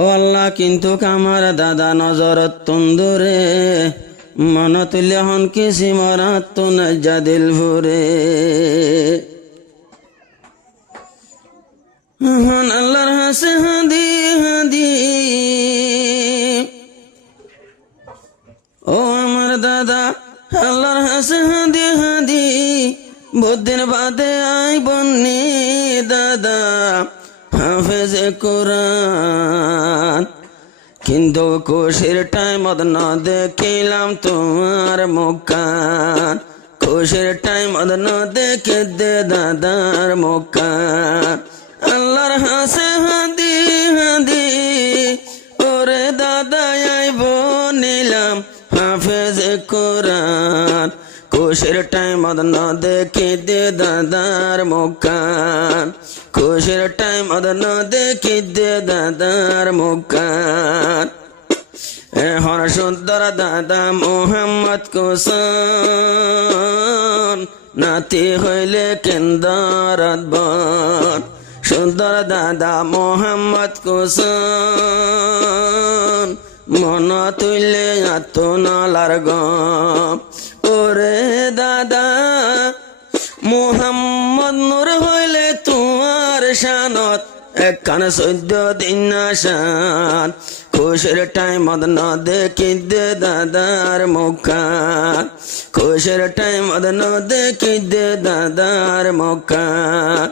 ও আল্লাহ কিন্তু আমার দাদা নজরত তন্দুরে মন তুল্য হন কিসি মরাত তো নজ্জা দিল ভরে হন আল্লাহর হাসে হাদি হাদি ও আমার দাদা আল্লাহর হাসে হাদি হাদি বহুদিন বাদে আই বন্নি দাদা হাফেজ কোরআন কিন্তু খুশির টাইমত না দেখিলাম তোমার মুখখান খুশির টাইমত না দেখে দে দাদার মুখখান আল্লাহর হাসে হাদি হাদি ওরে দাদা আইব নিলাম হাফেজ কোরআন খুশির টাইমত না দেখে দে দাদার মুখখান খুশির টাইমত না দেখে দে দাদার মুখখান এখন সুন্দর দাদা মোহাম্মদ কোসন নাতি হইলে কেন্দারাত বন সুন্দর দাদা মোহাম্মদ কোসন মন তুইলে আত্মনালার গম ওরে দাদা মোহাম্মদ নূর হইলে তোমার শানত একখান 14 দিন শান খুশির টাইমত না দেখি দে দাদার মুখখান খুশির টাইমত না দেখি দে দাদার মুখখান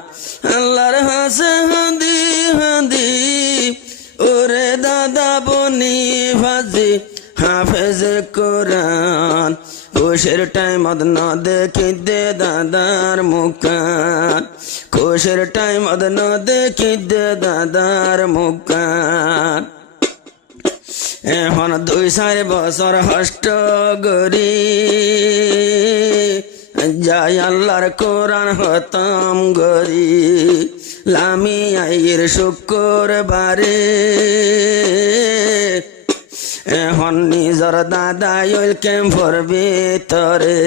আল্লাহর হাসে হাদি হাদি ওরে দাদা বনি ভাজি হাফেজ কোরআন খুশির টাইমত না দেখি দে দাদার মুখখান খুশির টাইমত না দেখি দে দাদার মুখখান এখন 2-4 বছর হষ্ট গরি যাই আল্লাহর কোরআন খতম গরি লামি আইর শুক্রবারে এখন নিজর দাদা ওই ক্যাম্পর ভিতরে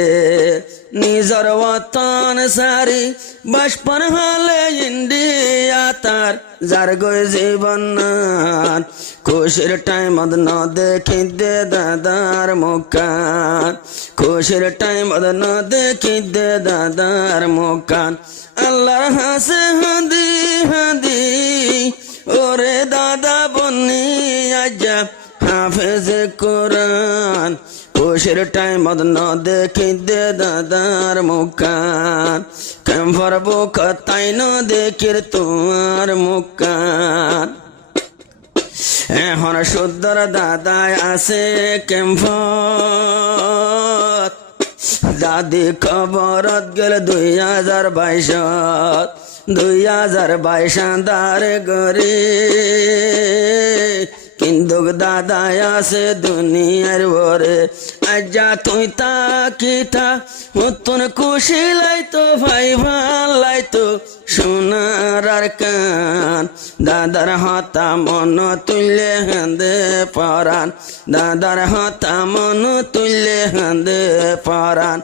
নিজর ওতন সারি বাসপন হলে ইন্ডিয়া তার যার গই জীবন খুশির টাইমত না দেখি দে দাদার মুখখান খুশির টাইমত না দেখি দে দাদার মুখখান আল্লাহর হাসে হাদি হাদি ওরে দাদা বন্নি আজা হাফেজ কোরআন খুশির টাইমত না দেখি দে দাদার মুখখান ক্যাম্পর বুক তাই না দেখির তোমার মুখখান এখন সুন্দর দাদা আছে ক্যাম্পত দাদি খবরত গেল 2022 দার গরে কিন্তু দাদা আছে দুনিয়ার ভরে আজা তুই তাকিতা মতন খুশি লাইতো ভাই ভাল লাইতো সোনার আর কান দাদার হাতা মন তুললে হাঁদে পরান দাদার হাতা মন তুললে হাঁদে পরান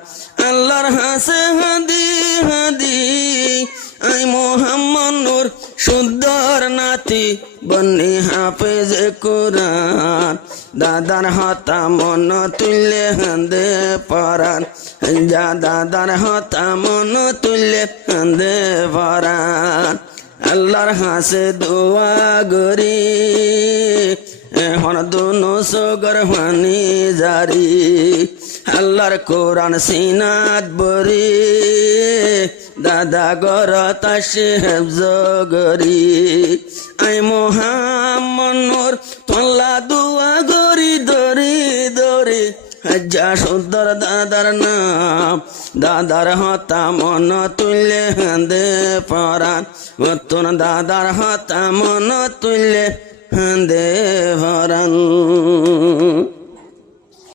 আল্লাহর হাসে হাদি হাদি আই মোহাম্মদ নূর সুন্দর নাতি বন্নি হাফেজ কোরআন দাদার হাতা মন তুললে হাঁদে পরান যা দাদার হাতা মন তুললে হাঁদে পরান আল্লাহর হাসে দোয়া গরি এখন দুনো সগর হানি জারি আল্লাহর কোরআন সিনাত বরি দাদা গর তাসে হেফজ গরি আই মোহাম্মদ নূর তোলা দোয়া গরি দরি দরি যা সুন্দর দাদার নাম দাদার হাতা মন তুললে হাঁদে পরান মতন দাদার হাতা মন তুললে হাঁদে পরান